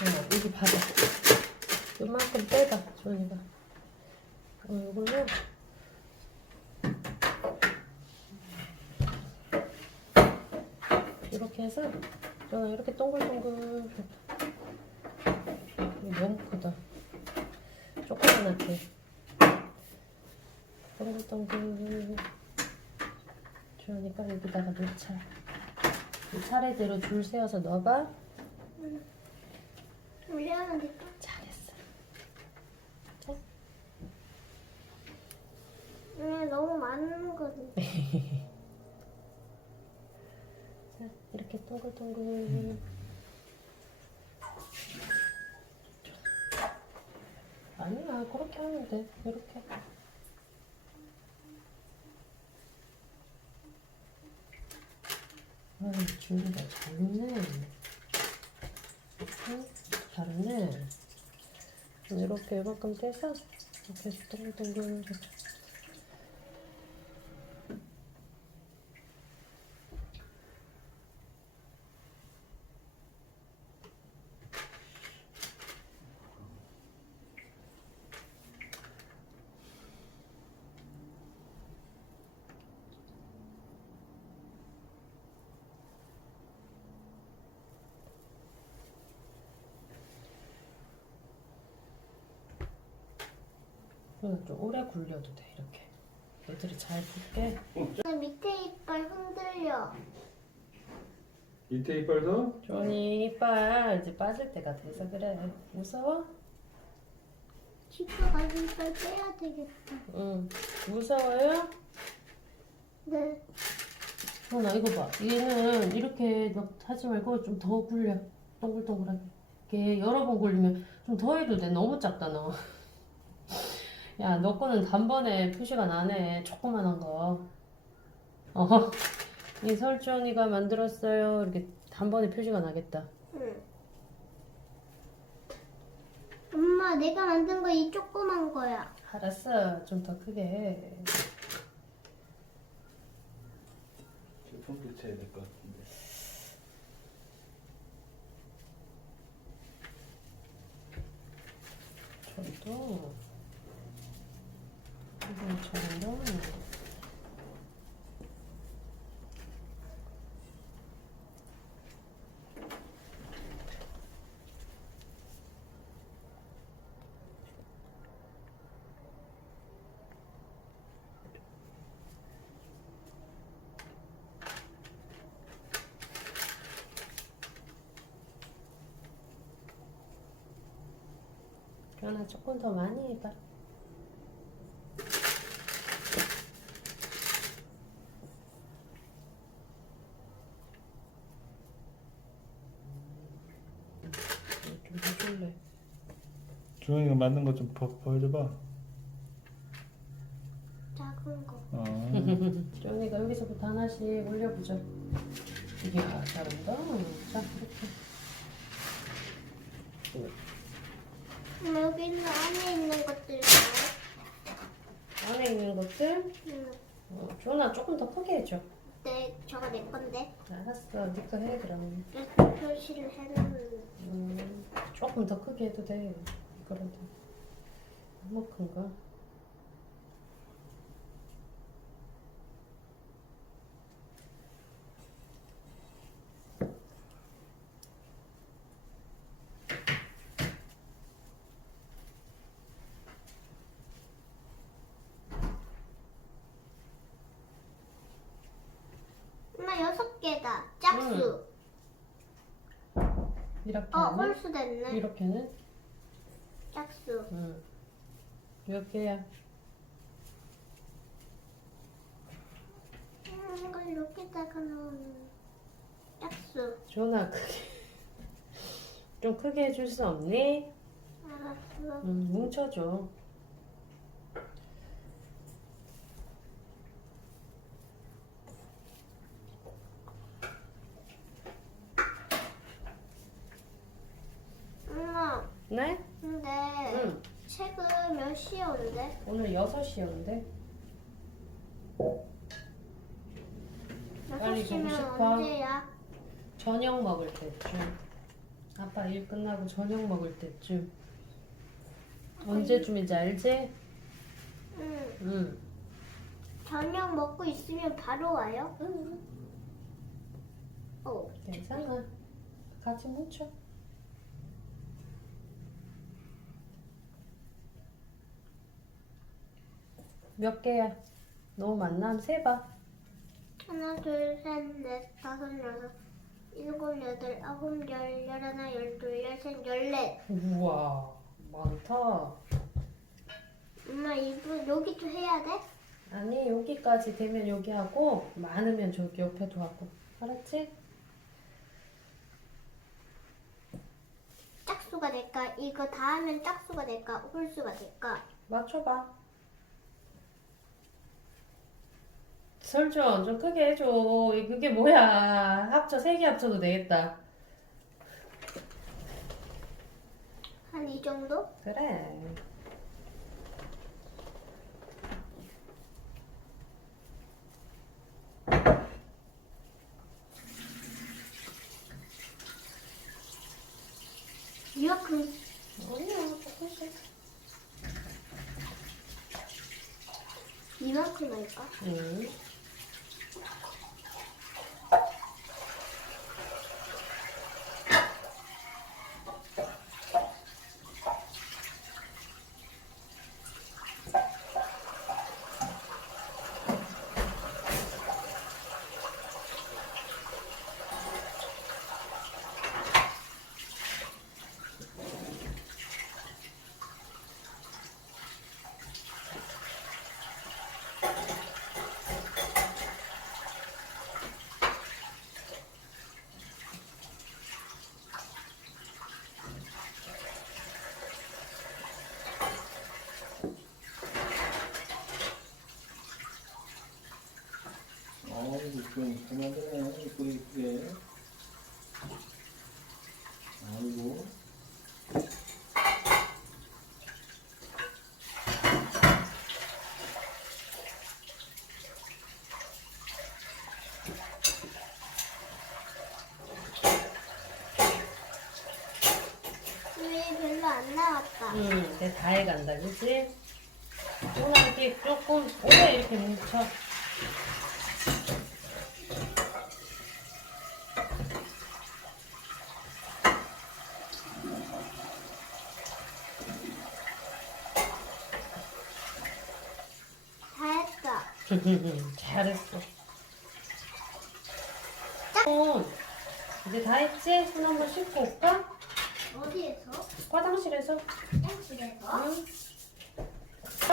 어, 여기 받아. 요만큼 빼봐, 조이가. 어, 요걸로. 이렇게 해서, 저는 이렇게 동글동글. 너무 크다. 조그만하게. 동글동글. 그러니까 여기다가 놓자. 이 차례대로 줄 세워서 넣어봐. 올려면 될까? 잘했어. 자, 네, 너무 많은 거지. 자, 이렇게 동글동글. 아니야, 그렇게 하면 돼. 이렇게. 아유, 준비가 잘했네. 응? 잘했네. 이렇게 이만큼 떼서 이렇게 동글동글. 그럼 좀 오래 굴려도 돼, 이렇게. 애들이 잘 붙게. 나 밑에 이빨 흔들려. 밑에 이빨도 조니 이빨 이제 빠질 때가 돼서 그래. 무서워? 집에 가서 이빨 빼야 되겠다. 응. 무서워요? 네. 어, 나 이거 봐. 얘는 이렇게 막 하지 말고 좀 더 굴려. 동글동글하게. 이렇게 여러 번 굴리면 좀 더 해도 돼. 너무 작다, 너. 야, 너 거는 단번에 표시가 나네. 조그만한 거. 어. 이 설주언니가 만들었어요. 이렇게 단번에 표시가 나겠다. 응. 엄마, 내가 만든 거 이 조그만 거야. 알았어. 좀 더 크게 해. 제품 교체해야 될 것 같은데. 저도 넣어놓는 거. 하나 조금 더 많이 해봐. 좀 해줄래? 주원이가 만든 거 좀 보여줘봐. 작은 거. 어. 조은이가 여기서부터 하나씩 올려보자. 이야, 잘한다. 자, 이렇게. 여기 있는 안에 있는 것들. 안에 있는 것들, 응. 어, 조은아 조금 더 크게 해줘. 내, 저거 내 건데. 알았어, 니꺼 해, 그럼. 그래서 표시를 해놓는. 음, 조금 더 크게 해도 돼. 이거라도. 너무 큰가? 엄마, 여섯 개다. 짝수. 이렇게 어, 하면? 홀수 됐네. 이렇게는? 짝수. 응. 몇 개야? 음, 이걸 여기다가 넣으면 짝수. 조은아, 크게. 좀 크게 해줄 수 없니? 알았어. 응, 뭉쳐줘. 엄마, 네? 근데 응. 책은 몇 시에 온대? 오늘 6시였는데? 빨리 여섯 시면 가고 싶어? 언제야? 저녁 먹을 때쯤. 아빠 일 끝나고 저녁 먹을 때쯤. 언제쯤인지 알지? 응. 응. 저녁 먹고 있으면 바로 와요? 응. 어. 괜찮아. 같이 뭉쳐. 몇 개야? 너무 많나? 세봐. 하나, 둘, 셋, 넷, 다섯, 여섯, 일곱, 여덟, 아홉, 열, 열하나, 열둘, 열셋, 열넷. 우와, 많다. 엄마 이거 여기도 해야 돼? 아니, 여기까지 되면 여기 하고, 많으면 저기 옆에도 하고. 알았지? 짝수가 될까? 이거 다 하면 짝수가 될까? 홀수가 될까? 맞춰봐. 설정 좀 크게 해줘. 이 그게 뭐야? 합쳐 세 개 합쳐도 되겠다. 한 이 정도? 그래. 이만큼 아니야, 조금씩. 이만큼 할까? 응. 좀 그만하네 이쁘게 이쁘게 아이고 왜 별로 안 나왔다? 응, 내다 해간다, 그치? 오늘 이렇게 조금 오래 이렇게 뭉쳐. 다 했어. 잘했어. 손, 이제 다 했지? 손 한번 씻고 올까? 어디에서? 화장실에서? 화장실에서? 응.